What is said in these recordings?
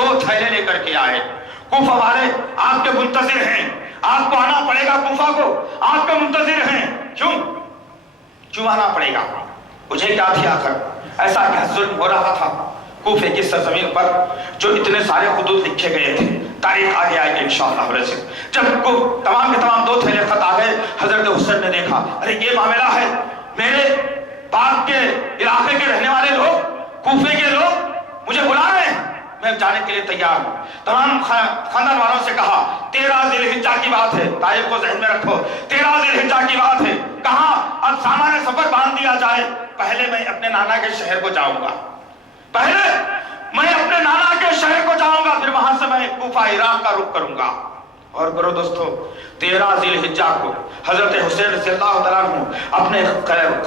2 تھیلے لے کر کے آئے. کوفہ والے آپ کے منتظر ہیں, آپ کو آنا پڑے گا کوفہ کو, آپ کے منتظر ہیں. کیوں آنا پڑے گا؟ مجھے کیا تھی آخر؟ ایسا کیا ظلم ہو رہا تھا کوفے کی سرزمین پر جو اتنے سارے خطوط لکھے گئے تھے؟ تاریخ آگے آئے گی انشاءاللہ. جب تمام کے تمام 2 تھیلے خط آ گئے, حضرت حسین نے دیکھا, ارے یہ معاملہ ہے, میرے باپ کے علاقے کے رہنے والے لوگ, کوفے کے لوگ مجھے بلا رہے ہیں, میں جانے کے لیے تیار ہوں. تمام خاندان والوں سے کہا 13 ذی الحجہ کی بات ہے, تاریخ کو ذہن میں رکھو, 13 ذی الحجہ کی بات ہے. کہا اب سامان سفر باندھ دیا جائے, پہلے میں اپنے نانا کے شہر کو جاؤں گا, پہلے میں اپنے نانا کے شہر کو جاؤں گا, پھر وہاں سے میں کوفہ عراق کا رخ کروں گا. اور کرو دوستو, 13 ذی الحجہ کو حضرت حسین رضی اللہ تعالیٰ عنہ اپنے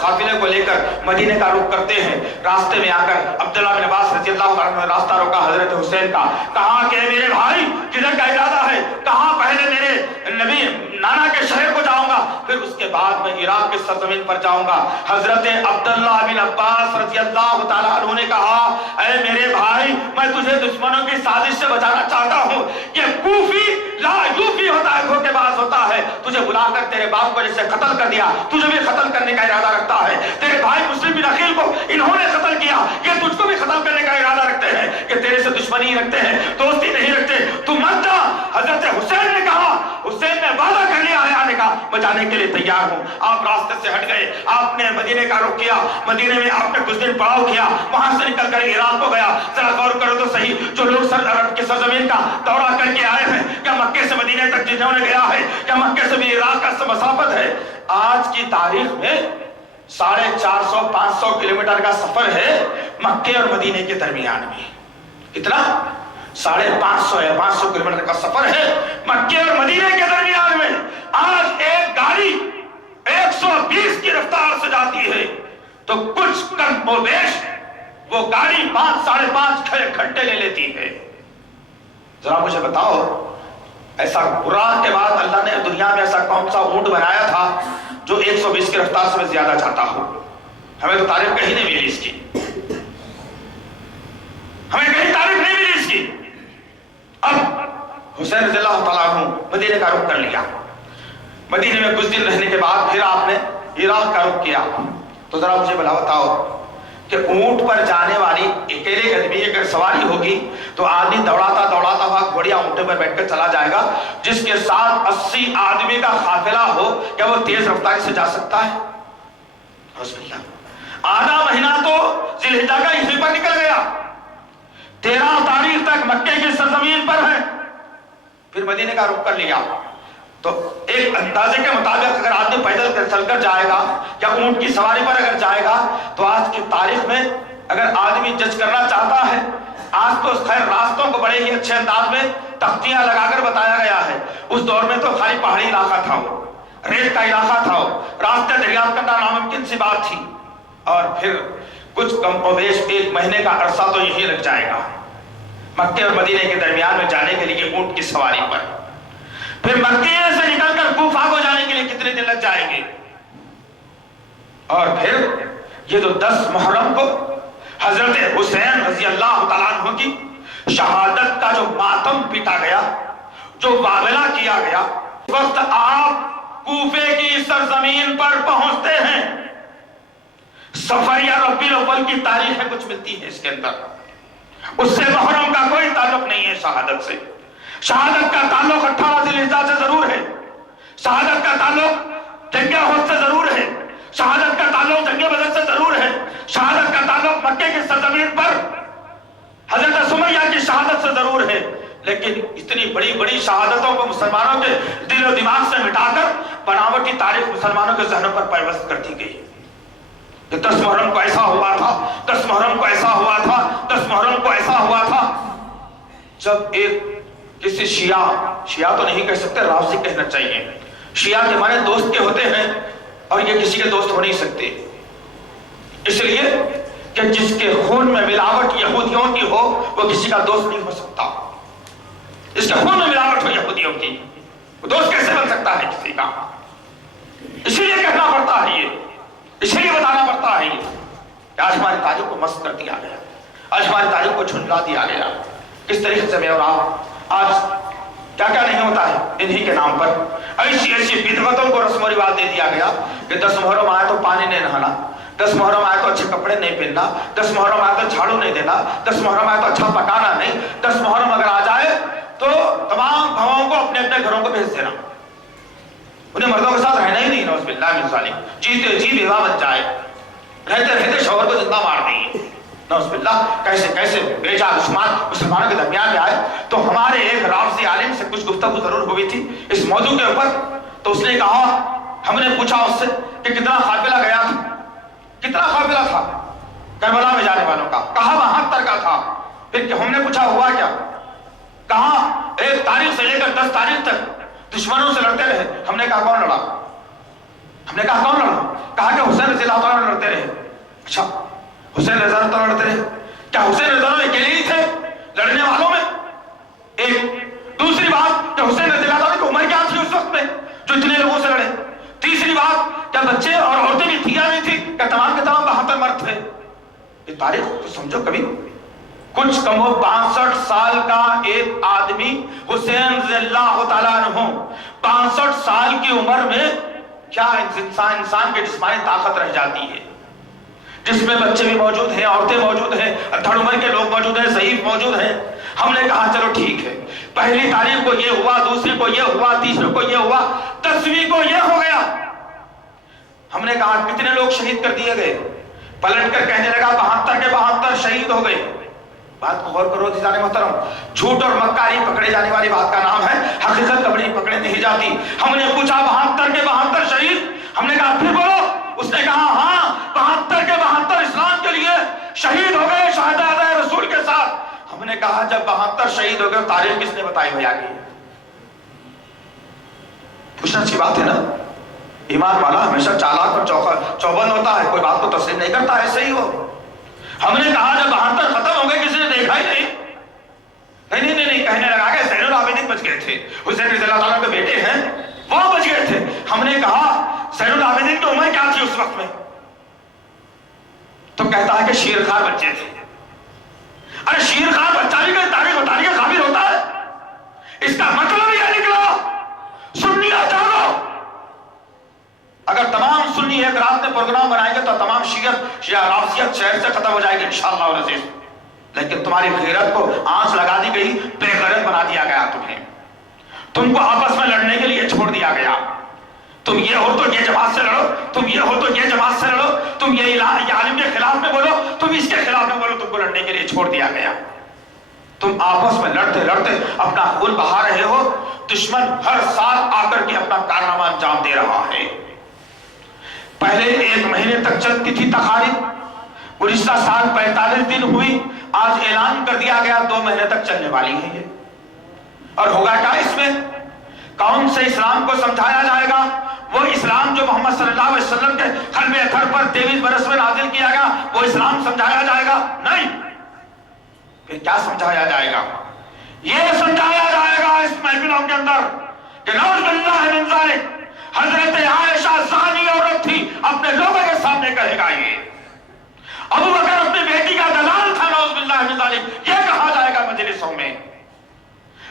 قافلے کو لے کر مدینے کا رخ کرتے ہیں. راستے میں آ کر عبداللہ بن عباس رضی اللہ تعالیٰ عنہ نے راستہ روکا حضرت حسین کا. کہا کہ میرے بھائی کدھر کا ارادہ ہے؟ کہا پہلے میرے نبی نانا کے شہر کو جاؤں گا, پھر اس کے بعد میں عراق کی سرزمین پر جاؤں گا. حضرت عبداللہ بن عباس رضی اللہ تعالیٰ عنہ نے کہا اے میرے بھائی, میں تجھے دشمنوں کی سازش سے بچانا چاہتا ہوں. یہ کوفی لا یوفی ہوتا ہے, دھوکے باز ہوتا ہے. تجھے بلا کر تیرے باپ کو جیسے قتل کر دیا, تجھے بھی قتل کرنے کا ارادہ رکھتا ہے. تیرے بھائی مسلم بن عقیل کو انہوں نے قتل کیا, یہ تجھ کو بھی ختم کرنے کا ارادہ رکھتے ہیں, کہ تیرے سے دشمنی رکھتے ہیں, دوستی نہیں رکھتے, تو مت جا. حضرت حسین نے کہا, حسین نے وعدہ کر لیا ہے آنے کا, میں جانے کے لیے تیار ہوں. آپ راستے سے ہٹ گئے, آپ نے مدینے کا رخ کیا, مدینے میں آپ نے کچھ دن پڑاؤ کیا, وہاں سے نکل کر عراق کو گیا. ذرا غور کرو تو صحیح, جو لوگ عرب کی سرزمین کا دورہ کر کے آئے ہیں, کیا مکے سے مدینے تک جنہوں نے گیا ہے, کیا مکے سے بھی عراق کا مسافت ہے؟ آج کی تاریخ میں 450-500 کلومیٹر کا سفر ہے مکے اور مدینے کے درمیان میں. کتنا؟ 550 یا 500 کلومیٹر کا سفر ہے مکے اور مدینے کے درمیان میں. آج ایک گاڑی 120 کی رفتار سے جاتی ہے تو کچھ کم و بیش وہ گاڑی 5-5.5 گھنٹے لے لیتی ہے. ذرا مجھے بتاؤ, ایسا قرآن کے بعد اللہ نے دنیا میں ایسا کون سا اونٹ بنایا تھا جو 120 کی رفتار سے زیادہ جاتا ہو؟ ہمیں تو تعریف کہیں نہیں ملی اس کی, ہمیں کہیں تعریف نہیں ملی اس کی. اب حسین رضی اللہ تعالیٰ عنہ مدینے کا رخ کر لیا. مدینے میں کچھ دن رہنے کے بعد پھر آپ نے عراق کا رخ کیا. تو ذرا مجھے بتاؤ کہ اونٹ پر جانے والی اکیلے آدمی اگر سواری ہوگی تو آدمی دوڑاتا دوڑاتا ہوا گھوڑیا اونٹے پر بیٹھ کر چلا جائے گا, جس کے ساتھ 80 آدمی کا قافلہ ہو, کیا وہ تیز رفتاری سے جا سکتا ہے؟ آدھا مہینہ تو ذی الحجہ کا اسی پر نکل گیا, 13 تاریخ تک مکے کی سرزمین پر ہے, پھر مدینے کا رخ کر لیا. تو ایک اندازے کے مطابق اگر آدمی پیدل چل کر جائے گا یا اونٹ کی سواری پر اگر جائے گا تو آج کی تاریخ میں اگر آدمی جج کرنا چاہتا ہے, آج تو خیر راستوں کو بڑے ہی اچھے انداز میں تختیاں لگا کر بتایا گیا ہے. اس دور میں تو خالی پہاڑی علاقہ تھا, وہ ریت کا علاقہ تھا, وہ راستے دریافت کرنا ناممکن سی بات تھی. اور پھر کچھ کم و بیش 1 مہینے کا عرصہ تو یہی لگ جائے گا مکے اور مدینے کے درمیان میں جانے کے لیے اونٹ کی سواری پر. پھر مکے سے نکل کر کوفہ کو جانے کے لیے کتنے دن لگ جائیں گے. اور پھر یہ جو 10 محرم کو حضرت حسین رضی اللہ تعالیٰ عنہ کی شہادت کا جو ماتم پیٹا گیا, جو واغلہ کیا گیا, وقت آپ کوفے کی سرزمین پر پہنچتے ہیں. سفر یا ربیع الاول کی تاریخ کچھ ملتی ہے اس کے اندر, اس سے محرم کا کوئی تعلق نہیں ہے شہادت سے. شہادت کا تعلق 18 ذی الحجہ سے ضرور ہے, شہادت کا تعلق جنگ احد سے ضرور ہے, شہادت کا تعلق جنگ بدر سے ضرور ہے, شہادت کا تعلق مکے کی سرزمین پر حضرت سمیہ کی شہادت سے ضرور ہے. لیکن اتنی بڑی بڑی شہادتوں کو مسلمانوں کے دل و دماغ سے مٹا کر بناوٹی تاریخ مسلمانوں کے ذہنوں پر پیوست کر دی گئی. 10 محرم کو ایسا ہوا تھا, 10 محرم کو ایسا ہوا تھا, 10 محرم کو ایسا ہوا تھا. جب ایک کسی شیعہ تو نہیں کہہ سکتے, رافضی کہنا چاہیے. شیعہ کے معنی دوست کے ہوتے ہیں اور یہ کسی کے دوست ہو نہیں سکتے, اس لیے کہ جس کے خون میں ملاوٹ یہودیوں کی ہو وہ کسی کا دوست نہیں ہو سکتا. جس کے خون میں ملاوٹ ہو یہودیوں کی وہ دوست کیسے بن سکتا ہے کسی کا؟ اسی لیے کہنا پڑتا ہے یہ, اسی لیے بتانا پڑتا ہے یہ کہ آج ہماری تاریخ کو مست کر دیا گیا, آج ہماری تاریخ کو جھنڈلا دیا گیا. किस तरीके से मैं और आप आज क्या क्या नहीं होता है इन्हीं के नाम पर। ऐसी ऐसी बिदअतों को रस्म रिवाज दे दिया गया कि 10 मुहर्रम आया तो पानी नहीं नहाना, 10 मुहर्रम आया तो अच्छे कपड़े नहीं पहनना, 10 मुहर्रम आया तो झाड़ू नहीं देना, 10 मुहर्रम आया तो अच्छा पकाना नहीं, 10 मुहर्रम अगर आ जाए तो तमाम भवाओं को अपने अपने घरों को भेज देना, उन्हें मर्दों के साथ रहना ही नहीं, नौज़बिल्लाह मिन ज़ालिक, जीते जी बेवा बन जाए, रहते रहते शौहर को जिंदा मार देंगे, नौज़बिल्लाह। कैसे कैसे बेजा मुसलमानों के दरमियान में आए। तो हमारे एक राफ़ज़ी आलिम से कुछ गुफ्तगू जरूर हुई थी इस मौजू के ऊपर। तो उसने कहा, हमने पूछा उससे कि कितना काफिला गया था, कितना काफिला था करबला में जाने वालों का, कहा 72 का था। फिर हमने पूछा हुआ क्या, कहा 1 तारीख से लेकर 10 तारीख तक दुश्मनों से लड़ते रहे। हमने कहा कौन लड़ा, हमने कहा कौन लड़ा, कहा कि हुसैन रज़ियल्लाहु अन्हु लड़ते रहे। अच्छा, हुसैन रज़ियल्लाहु अन्हु लड़ते रहे, क्या हुसैन रज़ियल्लाहु अन्हु अकेले ही थे लड़ने वालों में? एक दूसरी बात कि हुसैन रज़ियल्लाहु अन्हु की उम्र क्या थी उस वक्त में जो इतने लोगों से लड़े? तीसरी बात, क्या बच्चे और औरतें भी थी या नहीं थी? क्या तमाम के तमाम 72 मर्द थे? ये तारीख तो समझो कभी। कुछ कम हो 62 साल का एक आदमी हुसैन रज़ियल्लाहु ताला अन्हु 62 साल की उम्र में क्या इंसान की जिस्मानी ताकत रह जाती है, जिसमें बच्चे भी मौजूद हैं, औरतें मौजूद हैं, अधड़ उम्र के लोग मौजूद हैं, ज़ईफ मौजूद हैं। हमने कहा चलो ठीक है, पहली तारीख को ये हुआ, दूसरी को ये हुआ, तीसरी को ये हुआ, 10वीं को ये हो गया। हमने कहा कितने लोग शहीद कर दिए गए? पलट कर कहने लगा 72 के 72 शहीद हो गए। बात को गौर करो दीदाने मोहतरम, झूठ और मक्कारी पकड़े जाने वाली बात का नाम है, हकीकत कभी पकड़े नहीं जाती। हमने पूछा 72 के 72 शहीद, हमने कहा फिर बोलो। उसने कहा हाँ 72 के 72 इस्लाम के लिए शहीद हो गए शहादत रसूल के साथ। हमने कहा जब 72 शहीद हो गए तारीख किसने बताई हो आगे? पूछना अच्छी बात है ना। ईमान वाला हमेशा चालाक और चौबंद होता है, कोई बात को तस्लीम नहीं करता, ऐसे ही हो। हमने कहा जब 72 खत्म हो गए किसी ने देखा ही नहीं। नहीं कहने लगा कि ज़ैनुल आबिदीन बच गए थे, हुसैन रज़ियल्लाहु अन्हु के बेटे हैं वो बच गए थे। हमने कहा ज़ैनुल आबिदीन की उम्र क्या थी उस वक्त में? तो कहता है कि शेरखान बच्चे थे। अरे शेरखान बच्चा भी कोई तारीख बताने के काबिल होता है? इसका मतलब यह निकला सुन्नियात जानो। अगर तमाम सुन्नी एक रात में प्रोग्राम बनाएंगे तो तमाम शियत या राफियत शहर से खत्म हो जाएगी इंशाअल्लाह वल अज़ीज़। लेकिन तुम्हारी गैरत को आंच लगा दी गई, बेगैरत बना दिया गया तुम्हें, तुमको आपस में लड़ने के लिए छोड़ दिया गया। तुम ये हो तो ये जमात से लड़ो, तुम ये हो तो ये जमात से लड़ो, तुम ये आलिम के खिलाफ में बोलो, तुम इसके खिलाफ में बोलो, तुमको लड़ने के लिए छोड़ दिया गया। तुम आपस में लड़ते लड़ते अपना खून बहा रहे हो। दुश्मन हर साल आकर के अपना कारनामा अंजाम दे रहा है। पहले 1 महीने तक चलती थी तकारीब, गुज़िश्ता साल 45 दिन हुई, आज ऐलान कर दिया गया 2 महीने तक चलने वाली है ये। और होगा क्या इसमें? कौन से इस्लाम को समझाया जाएगा? वो इस्लाम जो मोहम्मद सल्लल्लाहु अलैहि वसल्लम के क़ल्बे अतहर पर 23 बरस में नाज़िल किया गया, वो इस्लाम समझाया जाएगा? नहीं। फिर क्या समझाया जाएगा? ये समझाया जाएगा इस महफिलों के अंदर कि नऊज़ुबिल्लाहि मिन ज़ालिक हजरत आयशा ज़ानी औरत थी, अपने लोगों के सामने कहेगा ये। अबू बकर अपनी बेटी का दलाल था, नऊज़ुबिल्लाहि मिन ज़ालिक, ये कहा जाएगा मजलिसों में।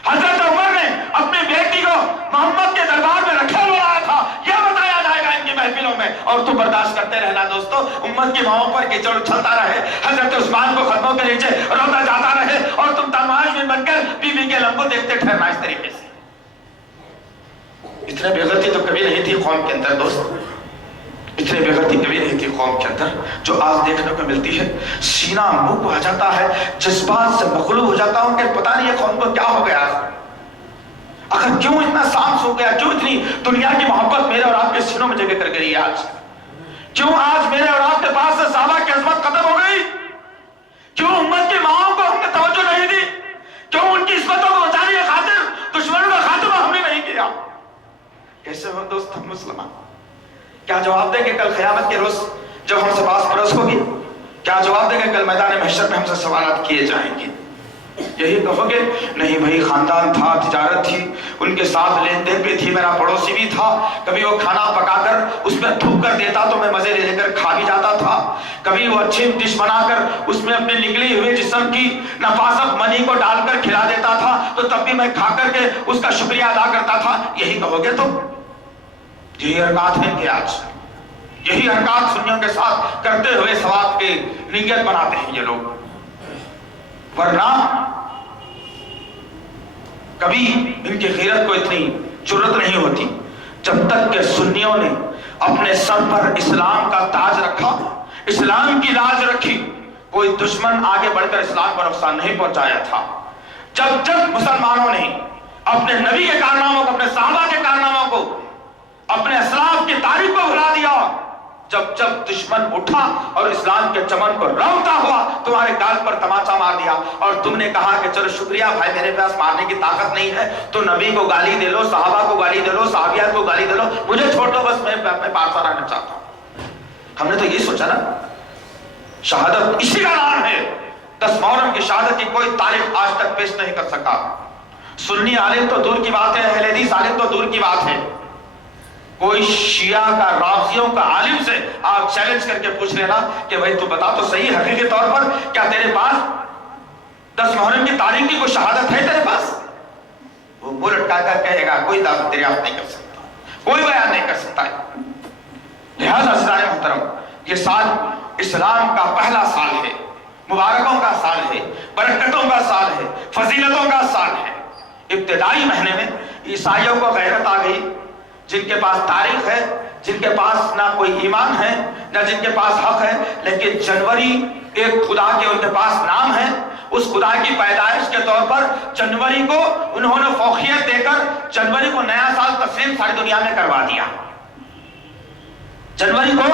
हजरत उमर ने अपनी बेटी को मोहम्मद के दरबार में रखे हुआ था, यह बताया जाएगा इनकी महफिलों में। और तुम बर्दाश्त करते रहना दोस्तों, उम्मत की माओं पर कीचड़ उछलता रहे, हजरत उस्मान को खत्मों के नीचे रोता जाता रहे और तुम तमाश में बनकर बीवी के लम्बो देखते ठहरना इस तरीके से। इतने बेगैरती तो कभी नहीं थी कौम के अंदर दोस्त, इतनी बेगैरती कभी नहीं थी कौम के अंदर जो आज देखने को मिलती है। सीना मुंह आ जाता है, जज्बात से मखलूब हो जाता हूं कि पता नहीं है कौम को क्या हो गया, आखिर क्यों इतना सांस हो गया, क्यों इतनी दुनिया की मोहब्बत मेरे और आपके सीनों में जगह कर गई आज? क्यों आज मेरे और आपके पास से सहाबा की अज़मत खत्म हो गई? क्यों उम्मत की माओं को हमने तवज्जो नहीं दी? क्यों उनकी इस्मतों को बचाने की खातिर दुश्मनों का खात्मा हमने नहीं किया? कैसे हो दोस्त हम मुसलमान? क्या जवाब देंगे कल क़यामत के रोज जब हमसे बात परस होगी? क्या जवाब देंगे कल मैदान महशर में हमसे सवालात किए जाएंगे? यही कहोगे? नहीं भाई, खानदान था, तिजारत थी, उनके साथ लेन देन भी थी, मेरा पड़ोसी भी था, कभी वो खाना पकाकर उसमें थूक कर देता तो मैं मजे ले लेकर खा भी जाता था, कभी वो अच्छी डिश बनाकर उसमें अपने निकली हुई जिस्म की नफासत मनी को डालकर खिला देता था तो तब भी मैं खा करके उसका शुक्रिया अदा करता था। यही कहोगे? तो यही हरकत है कि आज यही हरकत सुन्नियों के साथ करते हुए सवाब के नीयत बनाते हैं ये लोग। वरना कभी इनकी गैरत को इतनी जुर्रत नहीं होती जब तक कि सुन्नियों ने अपने सर पर इस्लाम का ताज रखा, इस्लाम की लाज रखी, कोई दुश्मन आगे बढ़कर इस्लाम को नुकसान नहीं पहुंचाया था। जब जब मुसलमानों ने अपने नबी के कारनामों को, अपने साहबा के कारनामों को, अपने असलाफ की तारीख को भुला दिया, जब जब दुश्मन उठा और इस्लाम के चमन को रौंदता हुआ तुम्हारे गाल पर तमाचा मार दिया और तुमने कहा कि चलो शुक्रिया भाई, मेरे पास मारने की ताकत नहीं है, तो नबी को गाली दे लो, साहबा को गाली दे लो, साहबियात को गाली दे लो, मुझे छोड़ दो, बस मैं पारसा रहना चाहता हूं। हमने तो ये सोचा ना, शहादत इसी का नाम है। 10 मुहर्रम की शहादत की कोई तारीफ आज तक पेश नहीं कर सका। सुन्नी आलिम तो दूर की बात है, अहले हदीस आलिम तो दूर की बात है, कोई शिया का, राफियों का आलिम से आप चैलेंज करके पूछ लेना कि भाई तू बता तो सही, हकीकी तौर पर क्या तेरे पास 10 मुहर्रम की तारीख की कोई शहादत है तेरे पास? वो मुंह लटका कर कहेगा कोई दावत दरियाफ्त नहीं कर सकता, कोई बयान नहीं कर सकता है। लिहाजा अज़ीज़ान मोहतरम, ये साल इस्लाम का पहला साल है, मुबारकों का साल है, बरकतों का साल है, फजीलतों का साल है। इब्तिदाई महीने में ईसाइयों को गैरत आ गई, जिनके पास तारीख है, जिनके पास ना कोई ईमान है, ना जिनके पास हक है, लेकिन जनवरी एक खुदा के उनके पास नाम है, उस खुदा की पैदाइश के तौर पर जनवरी को उन्होंने फौखियत देकर जनवरी को नया साल तस्लीम सारी दुनिया में करवा दिया। जनवरी को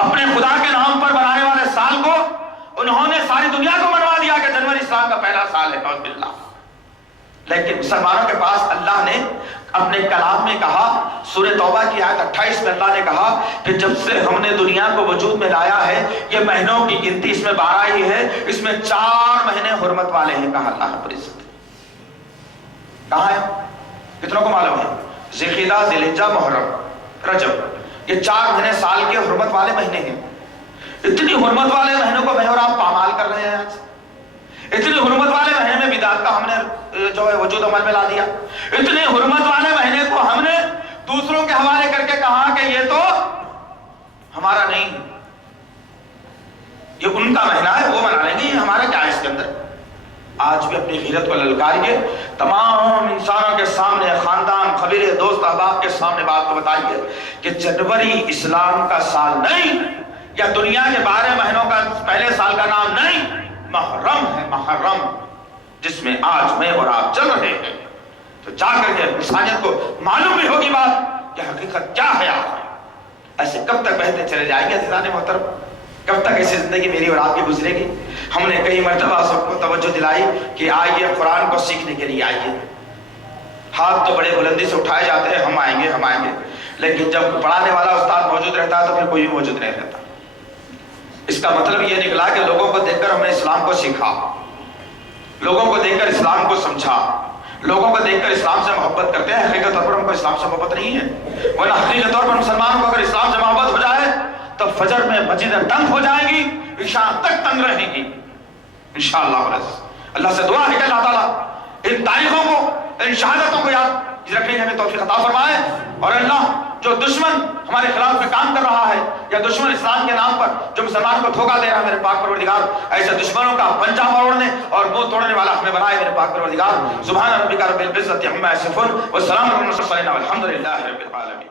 अपने खुदा के नाम पर बनाने वाले साल को उन्होंने सारी दुनिया को मनवा दिया कि जनवरी इस्लाम का पहला साल है। बिल्लाह। लेकिन मुसलमानों के पास अल्लाह ने अपने कलाम में कहा, सूरह तौबा की आयत 28 में अल्लाह ने कहा कि जब से हमने दुनिया को वजूद में लाया है, ये महीनों की गिनती इसमें 12 ही है, इसमें 4 महीने हुर्मत वाले हैं। कहा अल्लाह रब्बुल इज्जत। कहाँ है? कितनों को मालूम है? ज़िलक़िदा, ज़िलहिज्जा, मुहर्रम, रजब, ये 4 महीने साल के हुर्मत वाले महीने हैं। इतनी हुर्मत वाले महीनों को मैं और आप पामाल कर रहे हैं आज। इतने हुर्मत वाले महीने में बिदात का हमने जो है वजूद अमल में ला दिया। इतने हुर्मत वाले महीने को हमने दूसरों के हवाले करके कहा कि ये तो हमारा नहीं, ये उनका महीना है, वो मना लेंगे, ये हमारा क्या है इसके अंदर। आज भी अपनी गैरत को ललकारिए, तमाम इंसानों के सामने, खानदान, कबीले, दोस्त, अहबाब के सामने बात को बताइए कि जनवरी इस्लाम का साल नहीं, या दुनिया के 12 महीनों का पहले साल का नाम नहीं, मुहर्रम है, मुहर्रम, जिसमें आज मैं और आप चल रहे हैं। तो जाकर के इंसानियत को मालूम भी होगी बात कि हकीकत क्या है। आप ऐसे कब तक बहते चले जाएंगे अज़ीज़ान मोहतरम? कब तक ऐसी जिंदगी मेरी और आपकी गुजरेगी? हमने कई मर्तबा सबको तवज्जो दिलाई कि आइए कुरान को सीखने के लिए आइए। हाथ तो बड़े बुलंदी से उठाए जाते हैं, हम आएंगे, हम आएंगे, लेकिन जब पढ़ाने वाला उस्ताद मौजूद रहता है तो फिर कोई भी मौजूद नहीं रहता। इसका मतलब यह निकला कि लोगों को देखकर हमने इस्लाम को सीखा, लोगों को देखकर इस्लाम को समझा, लोगों को देखकर इस्लाम से मोहब्बत करते हैं। हकीकत तौर पर हमको इस्लाम से मोहब्बत नहीं है, वरना हकीकत तौर पर मुसलमानों को अगर इस्लाम से मोहब्बत हो जाए तो फजर में मस्जिदें तंग हो जाएंगी, इशा तक तंग रहेंगी इंशाअल्लाह। अल्लाह से दुआ है कि अल्लाह ताला इन तारीखों को, इन शहादतों को याद रखने हमें तौफीक अता फरमाए। और अल्लाह जो दुश्मन हमारे खिलाफ में काम कर रहा है, या दुश्मन इस्लाम के नाम पर जो मुसलमान को धोखा दे रहा है, मेरे पाक परवरदिगार ऐसे दुश्मनों का पंजा मोड़ने और मुंह तोड़ने वाला हमें बनाए मेरे पाक परवरदिगार। सुभान रब्बिका रब्बिल इज्जति अम्मा यसिफून व सलामुन अलल मुरसलीन वल्हम्दुलिल्लाहि रब्बिल आलमीन।